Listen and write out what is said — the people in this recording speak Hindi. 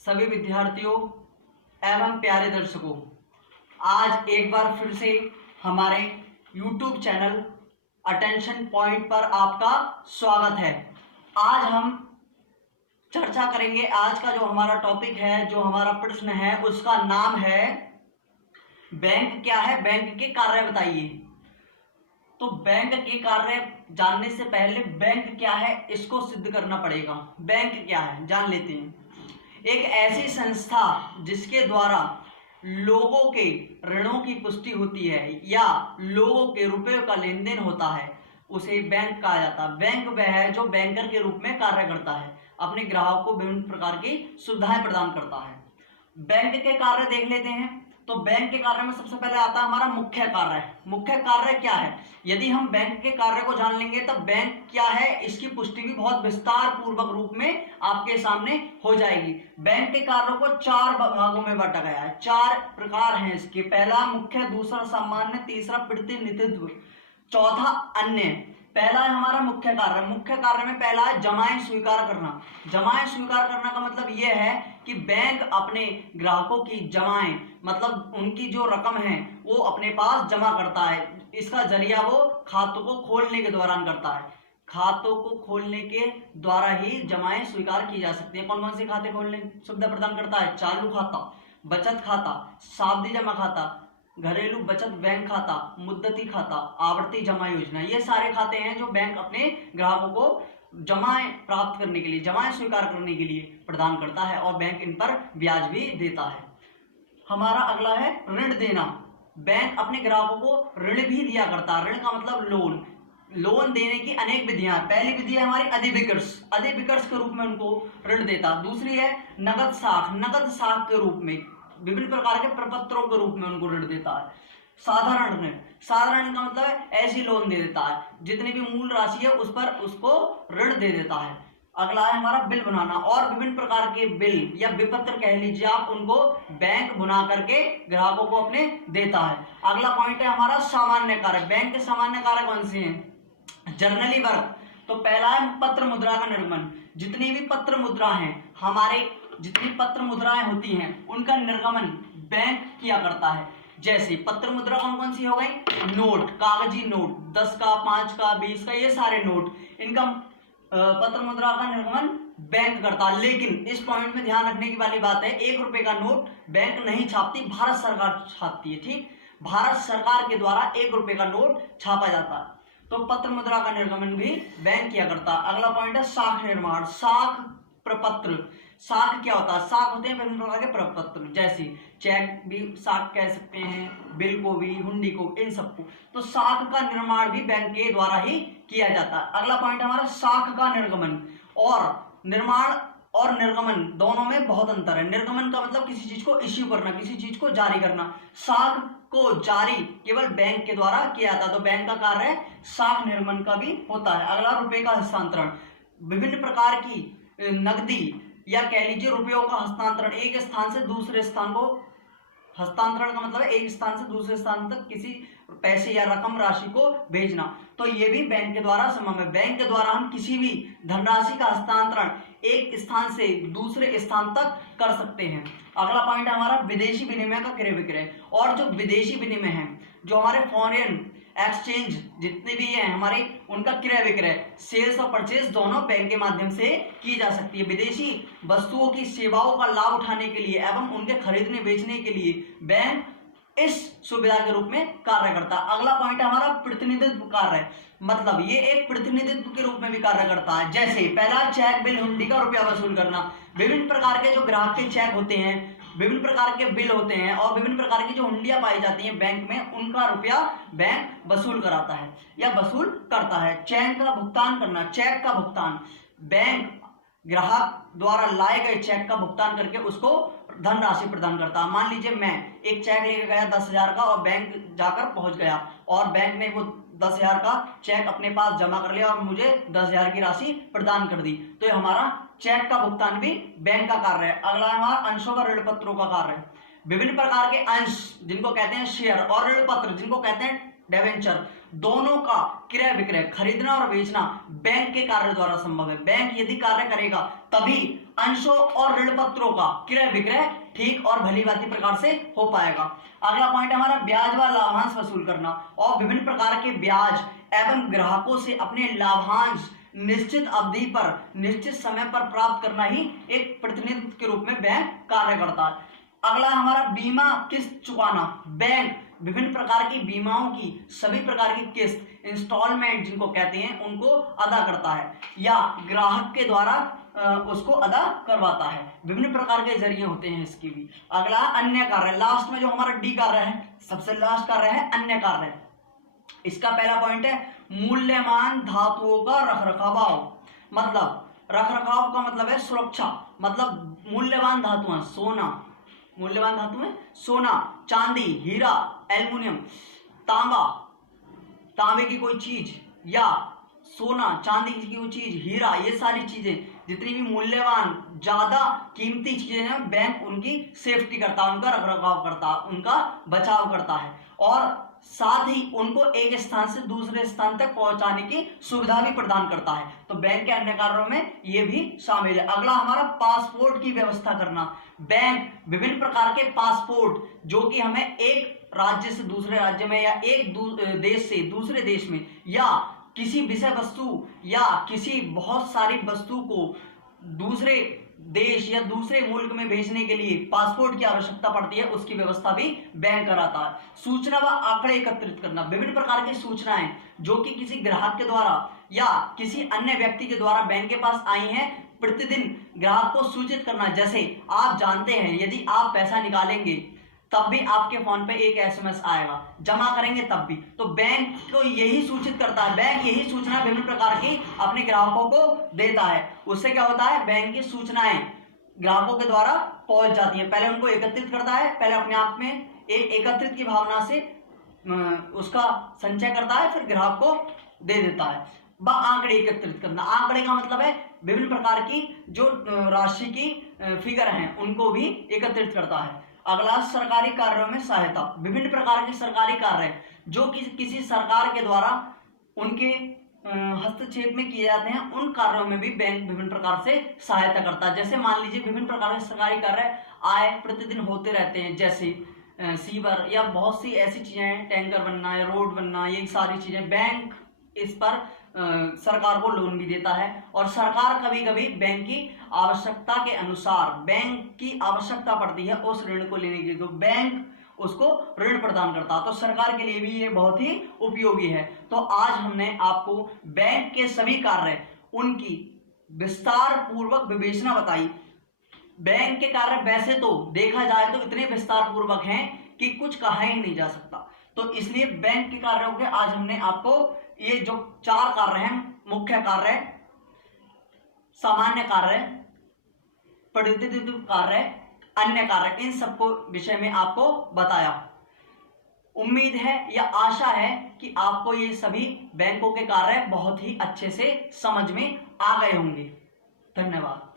सभी विद्यार्थियों एवं प्यारे दर्शकों, आज एक बार फिर से हमारे YouTube चैनल अटेंशन पॉइंट पर आपका स्वागत है। आज हम चर्चा करेंगे। आज का जो हमारा टॉपिक है, जो हमारा प्रश्न है, उसका नाम है बैंक क्या है, बैंक के कार्य बताइए। तो बैंक के कार्य जानने से पहले बैंक क्या है इसको सिद्ध करना पड़ेगा। बैंक क्या है जान लेते हैं। एक ऐसी संस्था जिसके द्वारा लोगों के ऋणों की पुष्टि होती है या लोगों के रुपयों का लेन देन होता है, उसे बैंक कहा जाता है। बैंक वह है जो बैंकर के रूप में कार्य करता है, अपने ग्राहकों को विभिन्न प्रकार की सुविधाएं प्रदान करता है। बैंक के कार्य देख लेते हैं। तो बैंक के कार्य में सबसे पहले आता है हमारा मुख्य कार्य। मुख्य कार्य क्या है? यदि हम बैंक के कार्य को जान लेंगे तब बैंक क्या है इसकी पुष्टि भी बहुत विस्तार पूर्वक रूप में आपके सामने हो जाएगी। बैंक के कार्यों को चार भागों में बांटा गया है। चार प्रकार हैं इसके। पहला मुख्य, दूसरा सामान्य, तीसरा प्रतिनिधित्व, चौथा अन्य। पहला है हमारा मुख्य कार्य। मुख्य कार्य में पहला है जमाएं स्वीकार करना। जमाएं स्वीकार करना का मतलब यह है कि बैंक अपने ग्राहकों की जमाएं, मतलब उनकी जो रकम है वो अपने पास जमा करता है। इसका जरिया वो खातों को खोलने के दौरान करता है। खातों को खोलने के द्वारा ही जमाएं स्वीकार की जा सकती है। कौन कौन से खाते खोलने की सुविधा प्रदान करता है? चालू खाता, बचत खाता, सावधि जमा खाता, घरेलू बचत बैंक खाता, मुद्दती खाता, आवर्ती जमा योजना। ये सारे खाते हैं जो बैंक अपने ग्राहकों को जमाएं प्राप्त करने के लिए, जमाएं स्वीकार करने के लिए प्रदान करता है और बैंक इन पर ब्याज भी देता है। हमारा अगला है ऋण देना। बैंक अपने ग्राहकों को ऋण भी दिया करता है। ऋण का मतलब लोन। लोन देने की अनेक विधियां। पहली विधि है हमारी अधिविकर्ष। अधिविकर्ष के रूप में उनको ऋण देता। दूसरी है नगद साख। नगद साख के रूप में विभिन्न प्रकार के प्रपत्रों के रूप में उनको ऋण देता है। साधारण ऋण। साधारण ऋण का मतलब है ऐसी लोन दे देता है जितनी भी मूल राशि है उस पर उसको ऋण दे देता है। अगला है हमारा बिल बनाना। और विभिन्न प्रकार के बिल या विपत्र कह लीजिए आप, उनको बैंक बना करके ग्राहकों को अपने देता है। अगला पॉइंट है हमारा सामान्य कार्य। बैंक के सामान्य कार्य कौन से हैं? Generally work. तो पहला है पत्र मुद्रा का निर्गमन। जितनी भी पत्र मुद्रा हैं, हमारे जितनी पत्र मुद्राएं होती हैं उनका निर्गमन बैंक किया करता है। जैसे पत्र मुद्रा कौन कौन सी हो गई? नोट, कागजी नोट, 10 का, 5 का, 20 का, ये सारे नोट, इनका पत्र मुद्रा का निर्गमन बैंक करता है। लेकिन इस पॉइंट में ध्यान रखने की वाली बात है, 1 रुपए का नोट बैंक नहीं छापती, भारत सरकार छापती है। ठीक, भारत सरकार के द्वारा 1 रुपए का नोट छापा जाता है। तो पत्र मुद्रा का निर्गमन भी बैंक किया करता है। अगला पॉइंट है साख निर्माण। साख प्रपत्र। साख क्या होता है? साख होते हैं विभिन्न प्रकार के प्रपत्र, जैसे चेक भी साख कह सकते हैं, बिल को भी, हुंडी को, इन सबको। तो साख का निर्माण भी बैंक के द्वारा ही किया जाता है। अगला पॉइंट हमारा साख का निर्गमन। और निर्माण और निर्गमन दोनों में बहुत अंतर है। निर्गमन का मतलब किसी चीज को इश्यू करना, किसी चीज को जारी करना। साख को जारी केवल बैंक के द्वारा किया जाता है। तो बैंक का कार्य साख निर्गमन का भी होता है। अगला रुपए का हस्तांतरण। विभिन्न प्रकार की नकदी या कह लीजिए रुपयों का हस्तांतरण, एक स्थान से दूसरे स्थान को। हस्तांतरण का मतलब है एक स्थान से दूसरे स्थान तक किसी पैसे या रकम राशि को भेजना। तो ये भी बैंक के द्वारा संभव है। बैंक के द्वारा हम किसी भी धनराशि का हस्तांतरण एक स्थान से दूसरे स्थान तक कर सकते हैं। अगला पॉइंट है हमारा विदेशी विनिमय का क्रय विक्रय। और जो विदेशी विनिमय है, जो हमारे फॉरेन एक्सचेंज जितने भी हैं हमारे, उनका क्रय विक्रय, सेल्स और परचेज दोनों बैंक के माध्यम से की जा सकती है। विदेशी वस्तुओं की सेवाओं का लाभ उठाने के लिए एवं उनके खरीदने बेचने के लिए बैंक इस सुविधा के रूप में कार्य करता है। अगला पॉइंट है हमारा प्रतिनिधित्व कार्य। मतलब ये एक प्रतिनिधित्व के रूप में भी कार्य करता है। जैसे पहला चेक, बिल, हुंडी का रुपया वसूल करना। विभिन्न प्रकार के जो ग्राहक के चेक होते हैं, विभिन्न प्रकार के बिल होते हैं और विभिन्न प्रकार की जो हुंडियां पाई जाती हैं बैंक में, उनका रुपया बैंक वसूल कराता है या वसूल करता है। चेक का भुगतान करना। चेक का भुगतान बैंक ग्राहक द्वारा लाए गए चेक का भुगतान करके उसको धनराशि प्रदान करता है। मान लीजिए मैं एक चेक लेकर गया 10,000 का और बैंक जाकर पहुंच गया और बैंक ने वो 10,000 का चेक अपने पास जमा कर लिया और मुझे 10,000 की राशि प्रदान कर दी। तो ये हमारा चेक का भुगतान भी बैंक का कार्य है। अगला है हमारा अंशों का ऋण पत्रों का कार्य। विभिन्न प्रकार के अंश जिनको कहते हैं शेयर और ऋण पत्र जिनको कहते हैं डिबेंचर, दोनों का क्रय विक्रय, खरीदना और बेचना बैंक के कार्य द्वारा संभव है। बैंक यदि कार्य करेगा तभी अंशों और ऋण पत्रों का क्रय विक्रय ठीक और भली भांति प्रकार से हो पाएगा। अगला पॉइंट हमारा ब्याज व लाभांश वसूल करना और विभिन्न प्रकार के ब्याज एवं ग्राहकों से अपने लाभांश निश्चित अवधि पर निश्चित समय पर प्राप्त करना ही एक प्रतिनिधित्व के रूप में बैंक कार्य करता है। अगला हमारा बीमा किस्त चुकाना, बैंक विभिन्न प्रकार की बीमाओं की सभी प्रकार की किस्त इंस्टॉलमेंट जिनको कहते हैं उनको अदा करता है या ग्राहक के द्वारा उसको अदा करवाता है। विभिन्न प्रकार के जरिए होते हैं इसकी भी। अगला अन्य कार्य, लास्ट में जो हमारा डी कार्य है, सबसे लास्ट कार्य है अन्य कार्य। इसका पहला पॉइंट है मूल्यवान धातुओं का रखरखाव, मतलब रखरखाव का मतलब है सुरक्षा, मतलब मूल्यवान धातुएं, सोना, मूल्यवान धातुएं सोना, चांदी, हीरा, एल्युमिनियम, तांबा, तांबे की कोई चीज या सोना चांदी की कोई चीज, हीरा, ये सारी चीजें जितनी भी मूल्यवान ज्यादा कीमती चीजें हैं बैंक उनकी सेफ्टी करता है, उनका रखरखाव करता है, उनका बचाव करता है और साथ ही उनको एक स्थान से दूसरे स्थान तक पहुंचाने की सुविधा भी प्रदान करता है। तो बैंक के अन्य कार्यों में ये भी शामिल है। अगला हमारा पासपोर्ट की व्यवस्था करना, बैंक विभिन्न प्रकार के पासपोर्ट जो कि हमें एक राज्य से दूसरे राज्य में या एक देश से दूसरे देश में या किसी विषय वस्तु या किसी बहुत सारी वस्तु को दूसरे देश या दूसरे मुल्क में भेजने के लिए पासपोर्ट की आवश्यकता पड़ती है, उसकी व्यवस्था भी बैंक कराता है। सूचना व आंकड़े एकत्रित करना, विभिन्न प्रकार की सूचनाएं जो कि किसी ग्राहक के द्वारा या किसी अन्य व्यक्ति के द्वारा बैंक के पास आई हैं, प्रतिदिन ग्राहक को सूचित करना। जैसे आप जानते हैं यदि आप पैसा निकालेंगे तब भी आपके फोन पे एक एसएमएस आएगा, जमा करेंगे तब भी, तो बैंक को यही सूचित करता है, बैंक यही सूचना विभिन्न प्रकार की अपने ग्राहकों को देता है। उससे क्या होता है, बैंक की सूचनाएं ग्राहकों के द्वारा पहुंच जाती हैं। पहले उनको एकत्रित करता है, पहले अपने आप में एक एकत्रित की भावना से उसका संचय करता है, फिर ग्राहक को दे देता है। आंकड़े एकत्रित करना, आंकड़े का मतलब है विभिन्न प्रकार की जो राशि की फिगर हैं उनको भी एकत्रित करता है। अगला सरकारी कार्यों में सहायता, विभिन्न प्रकार के सरकारी कार्य जो किसी सरकार के द्वारा उनके हस्तक्षेप में किए जाते हैं, उन कार्यों में भी बैंक विभिन्न प्रकार से सहायता करता है। जैसे मान लीजिए विभिन्न प्रकार के सरकारी कार्य आए प्रतिदिन होते रहते हैं, जैसे सीवर या बहुत सी ऐसी चीजें हैं, टैंकर बनना या रोड बनना, ये सारी चीजें बैंक इस पर सरकार को लोन भी देता है। और सरकार कभी कभी बैंक की आवश्यकता के अनुसार बैंक की आवश्यकता पड़ती है उस ऋण को लेने के लिए, तो बैंक उसको ऋण प्रदान करता है। तो सरकार के लिए भी ये बहुत ही उपयोगी है। तो आज हमने आपको बैंक के सभी कार्य उनकी विस्तार पूर्वक विवेचना बताई। बैंक के कार्य वैसे तो देखा जाए तो इतने विस्तार पूर्वक हैं कि कुछ कहा ही नहीं जा सकता, तो इसलिए बैंक के कार्यों के आज हमने आपको ये जो 4 कार्य हैं, मुख्य कार्य, सामान्य कार्य, प्रतिनिधित्व कार्य, अन्य कार्य, इन सबको विषय में आपको बताया। उम्मीद है या आशा है कि आपको ये सभी बैंकों के कार्य बहुत ही अच्छे से समझ में आ गए होंगे। धन्यवाद।